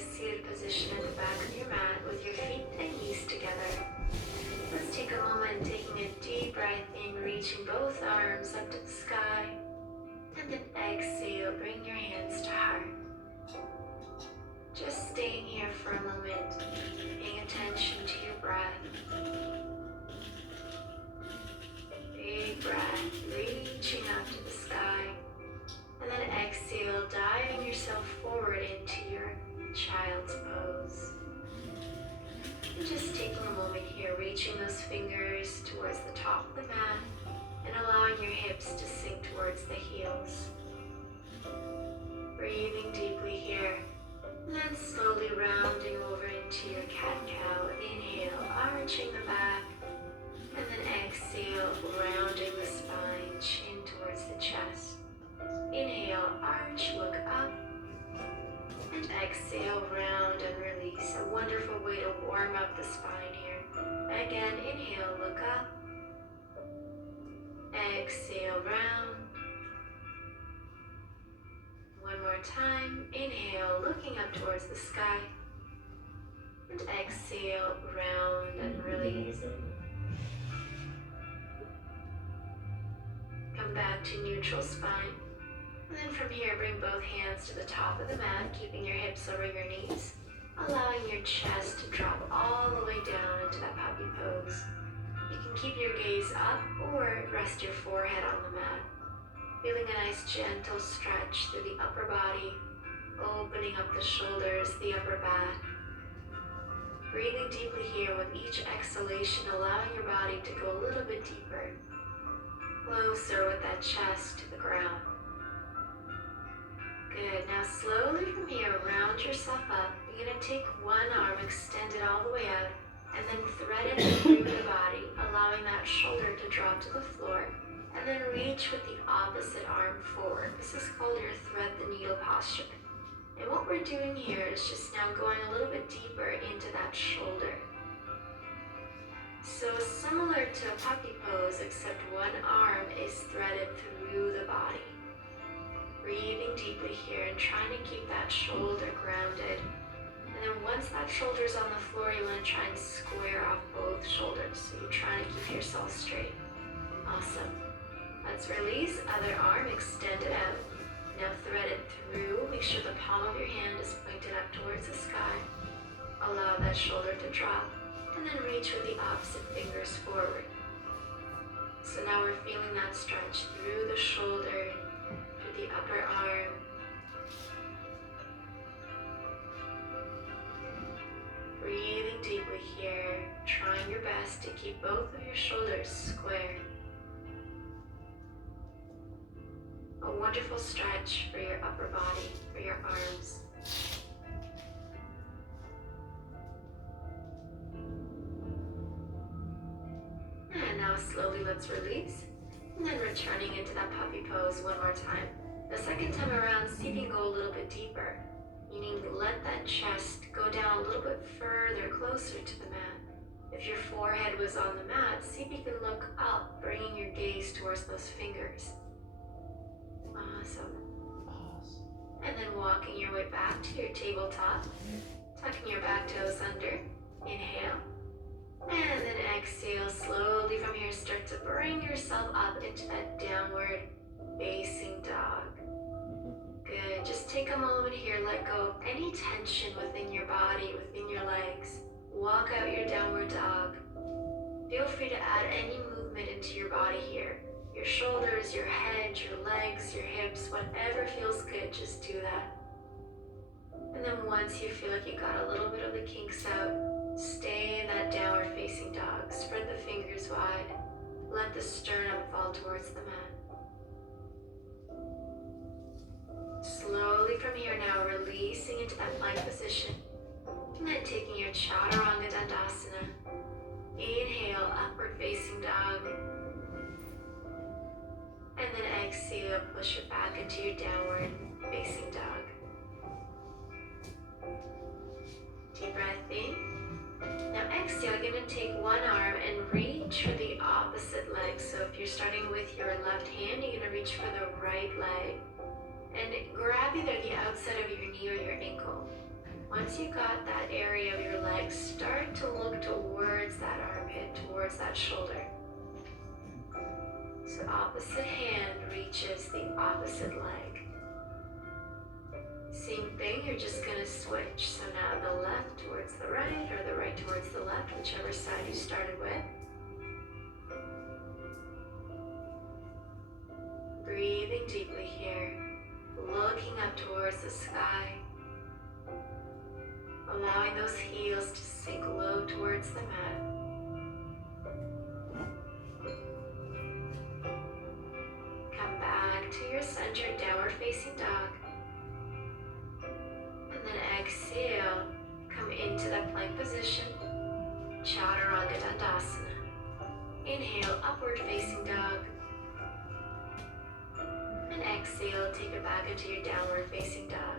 a seated position at the back of your mat with your feet and knees together. Let's take a moment taking a deep breath in, reaching both arms up to the sky. And then exhale, bring your hands to heart. Just staying here for a moment, paying attention to your breath. Big breath, reaching up to the sky. And then exhale, diving yourself forward into your child's pose. And just taking a moment here, reaching those fingers towards the top of the mat and allowing your hips to sink towards the heels. Breathing deeply here, and then slowly rounding over into your cat-cow. Inhale, arching the back, and then exhale, rounding the spine, chin towards the chest. Inhale, arch, look up, and exhale, round and release. A wonderful way to warm up the spine here. Again, inhale, look up. Exhale, round. One more time. Inhale, looking up towards the sky. And exhale, round and release. Come back to neutral spine. And then from here, bring both hands to the top of the mat, keeping your hips over your knees, allowing your chest to drop all the way down into that puppy pose. You can keep your gaze up or rest your forehead on the mat, feeling a nice gentle stretch through the upper body, opening up the shoulders, the upper back. Breathing deeply here with each exhalation, allowing your body to go a little bit deeper, closer with that chest to the ground. Good. Now slowly from here, round yourself up. You're going to take one arm, extend it all the way out, and then thread it through the body, allowing that shoulder to drop to the floor, and then reach with the opposite arm forward. This is called your thread the needle posture. And what we're doing here is just now going a little bit deeper into that shoulder. So similar to a puppy pose, except one arm is threaded through the body. Breathing deeply here and trying to keep that shoulder grounded. And then once that shoulder's on the floor, you want to try and square off both shoulders. So you're trying to keep yourself straight. Awesome. Let's release. Other arm, extend it out. Now thread it through. Make sure the palm of your hand is pointed up towards the sky. Allow that shoulder to drop. And then reach with the opposite fingers forward. So now we're feeling that stretch through the shoulder, through the upper arm. Breathing deeply here, trying your best to keep both of your shoulders square. A wonderful stretch for your upper body, for your arms. And now slowly let's release. And then returning into that puppy pose one more time. The second time around, see if you can go a little bit deeper. Meaning let that chest go down a little bit further, closer to the mat. If your forehead was on the mat, see if you can look up, bringing your gaze towards those fingers. Awesome. And then walking your way back to your tabletop, tucking your back toes under. Inhale. And then exhale, slowly from here, start to bring yourself up into that downward facing dog. Good. Just take a moment here, let go of any tension within your body, within your legs. Walk out your downward dog. Feel free to add any movement into your body here. Your shoulders, your head, your legs, your hips, whatever feels good, just do that. And then once you feel like you got a little bit of the kinks out, stay in that downward facing dog. Spread the fingers wide. Let the sternum fall towards the mat. Slowly from here now, releasing into that plank position. And then taking your Chaturanga Dandasana. Inhale, upward facing dog. And then exhale, push it back into your downward facing dog. Deep breath in. Now exhale, you're going to take one arm and reach for the opposite leg. So if you're starting with your left hand, you're going to reach for the right leg. And grab either the outside of your knee or your ankle. Once you got that area of your leg, start to look towards that armpit, towards that shoulder. So opposite hand reaches the opposite leg. Same thing, you're just going to switch. So now the left towards the right or the right towards the left, whichever side you started with. Breathing deeply here, looking up towards the sky, allowing those heels to sink low towards the mat. Come back to your centered downward facing dog. And then exhale, come into that plank position, Chaturanga Dandasana. Inhale, upward facing dog. And exhale, take it back into your downward facing dog.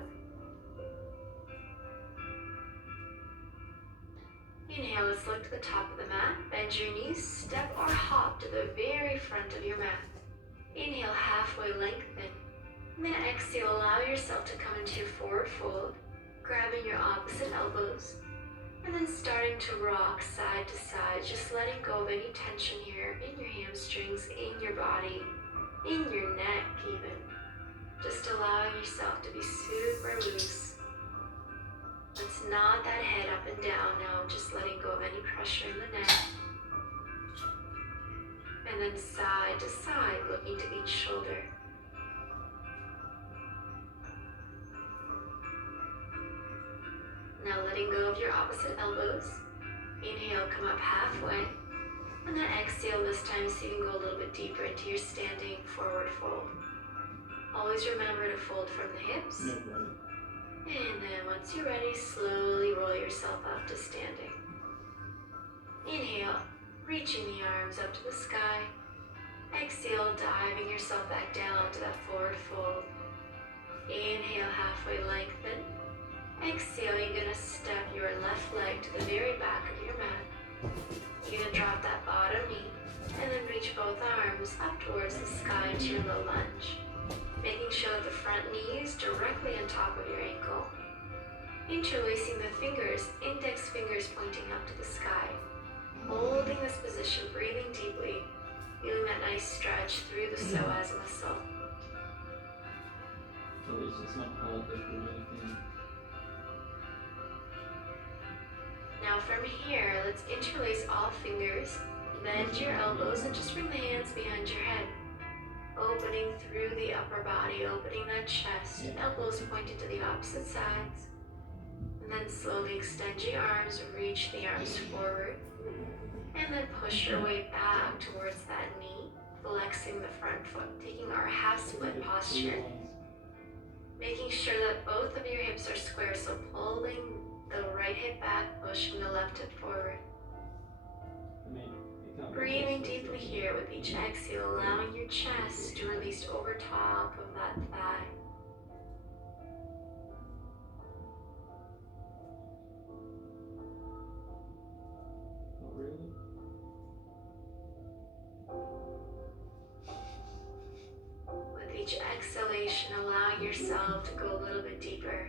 Inhale, let's look to the top of the mat. Bend your knees, step or hop to the very front of your mat. Inhale, halfway lengthen. And then exhale, allow yourself to come into your forward fold, grabbing your opposite elbows. And then starting to rock side to side, just letting go of any tension here in your hamstrings, in your body, in your neck even. Just allowing yourself to be super loose. Let's nod that head up and down now, just letting go of any pressure in the neck. And then side to side, looking to each shoulder. Now letting go of your opposite elbows. Inhale, come up halfway. And then exhale this time so you can go a little bit deeper into your standing forward fold. Always remember to fold from the hips. No problem. And then once you're ready, slowly roll yourself up to standing. Inhale, reaching the arms up to the sky. Exhale, diving yourself back down to that forward fold. Inhale, halfway lengthen. Exhale, you're going to step your left leg to the very back of your mat. You're going to drop that bottom knee and then reach both arms up towards the sky into your low lunge. Making sure that the front knee is directly on top of your ankle. Interlacing the fingers, index fingers pointing up to the sky. Holding this position, breathing deeply, feeling that nice stretch through the psoas muscle. So it's just not hard to do anything. Now from here, let's interlace all fingers, bend your elbows, and just bring the hands behind your head. Opening through the upper body, opening that chest, elbows pointed to the opposite sides. And then slowly extend your arms, reach the arms forward. And then push your way back towards that knee, flexing the front foot, taking our half split posture. Making sure that both of your hips are square, so pulling the right hip back, pushing the left hip forward. Breathing deeply here with each exhale, allowing your chest to release over top of that thigh. Not really? With each exhalation, allowing yourself to go a little bit deeper.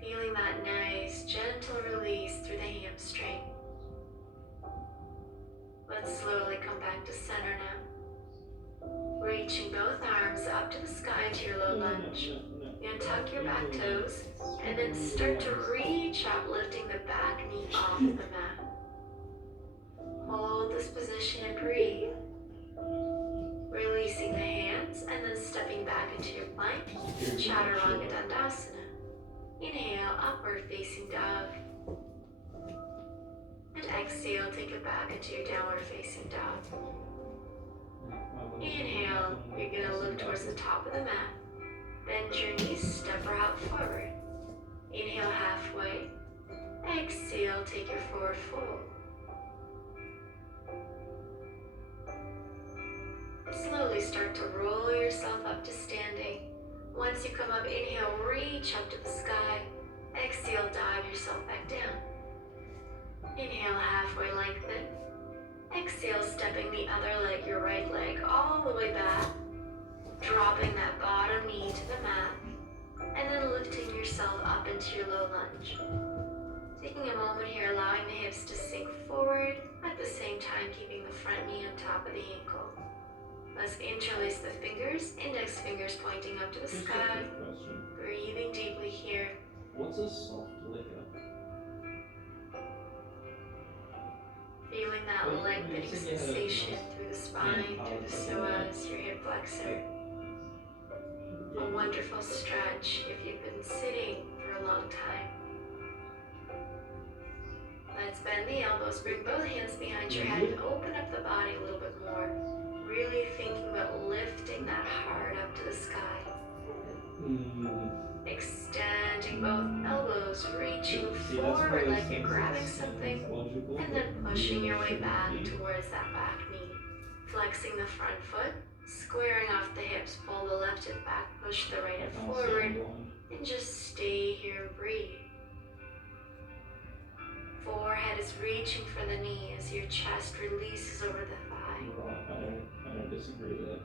Feeling that nice, gentle release through the hamstring. Let's slowly come back to center now. Reaching both arms up to the sky to your low lunge. You're gonna tuck your back toes and then start to reach up, lifting the back knee off the mat. Hold this position and breathe. Releasing the hands and then stepping back into your plank, Chaturanga Dandasana. Inhale, upward facing dog. And exhale, take it back into your downward facing dog. Inhale, you're going to look towards the top of the mat. Bend your knees, step or hop forward. Inhale halfway. Exhale, take your forward fold. Slowly start to roll yourself up to standing. Once you come up, inhale, reach up to the sky. Exhale, dive yourself back down. Inhale, halfway lengthen. Exhale, stepping the other leg, your right leg, all the way back. Dropping that bottom knee to the mat. and then lifting yourself up into your low lunge. Taking a moment here, allowing the hips to sink forward, at the same time keeping the front knee on top of the ankle. Let's interlace the fingers, index fingers pointing up to the Just a sky. quick question. Breathing deeply here. What's a soft liquor? Feeling that Well, lengthening you said you had a sensation nice through the spine, through the psoas, your hip flexor. A wonderful stretch if you've been sitting for a long time. Let's bend the elbows, bring both hands behind your head and open up the body a little bit more. Really thinking about lifting that heart up to the sky. Extending both elbows, reaching forward like you're grabbing something, and then pushing your way back towards that back knee. Flexing the front foot, squaring off the hips, pull the left hip back, push the right hip forward, and just stay here and breathe. Forehead is reaching for the knee as your chest releases over the thigh. I don't disagree with it.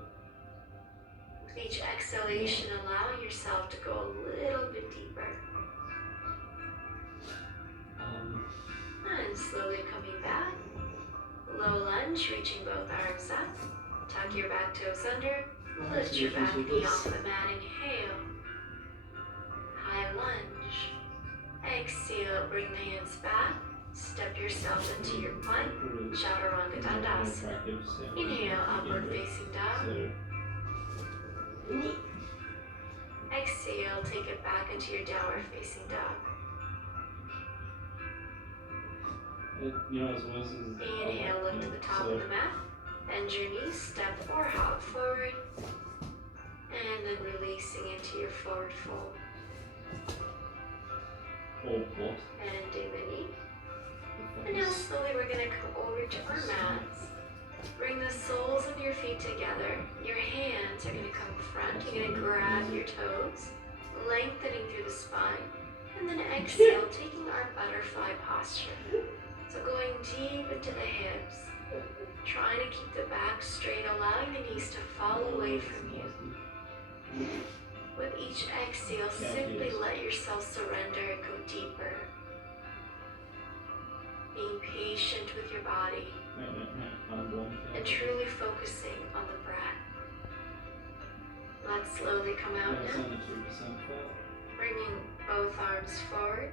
With each exhalation, allowing yourself to go a little bit deeper. And slowly coming back. Low lunge, reaching both arms up. Tuck your back toes under. Lift your back knee off the mat. Inhale. High lunge. Exhale, bring the hands back. Step yourself into your plank. Chaturanga Dandasana. Inhale, upward facing dog. Exhale, take it back into your downward facing dog. Inhale, look to the top of the mat. Bend your knees, step or hop forward. And then releasing into your forward fold. Bending the knee. And now slowly we're going to come over to our mats. Bring the soles of your feet together. Your hands are going to come front. You're going to grab your toes, lengthening through the spine. And then exhale, taking our butterfly posture. So going deep into the hips. Trying to keep the back straight, allowing the knees to fall away from you. With each exhale, simply let yourself surrender and go deeper. Being patient with your body and truly focusing on the breath. Let's slowly come out now. Bringing both arms forward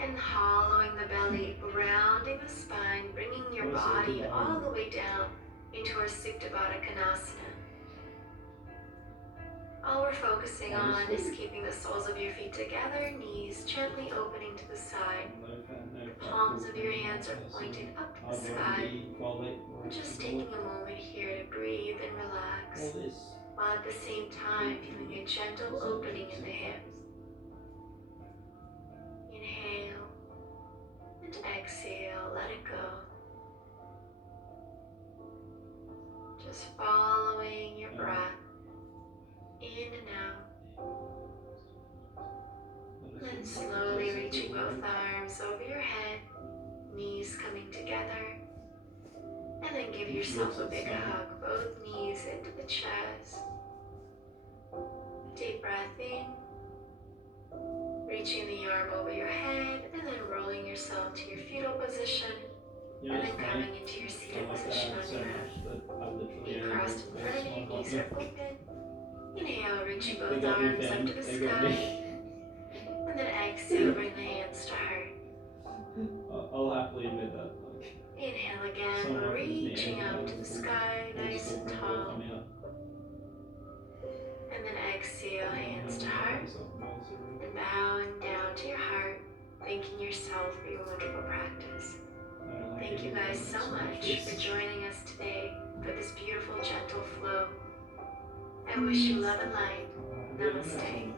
and hollowing the belly, rounding the spine, bringing your body all the way down into our Supta Baddha Konasana. All we're focusing on is keeping the soles of your feet together, knees gently opening to the side. The palms of your hands are pointed up to the sky. Just taking a moment here to breathe and relax, while at the same time feeling a gentle opening in the hips. Inhale and exhale, let it go. Just following your breath. In and out. Then slowly reaching both arms over your head, knees coming together. And then give yourself a big hug, both knees into the chest. Deep breath in. Reaching the arm over your head and then rolling yourself to your fetal position. And then coming into your seated position on your own. Feet crossed in front of you, knees are open. Inhale, reaching both arms up to the sky. And then exhale, bring the hands to heart. I'll happily admit that. Inhale again, reaching up to the sky, nice and tall. And then exhale, hands to heart. And bowing down to your heart, thanking yourself for your wonderful practice. Thank you guys so much for joining us today for this beautiful, gentle flow. I wish you love and light. Namaste.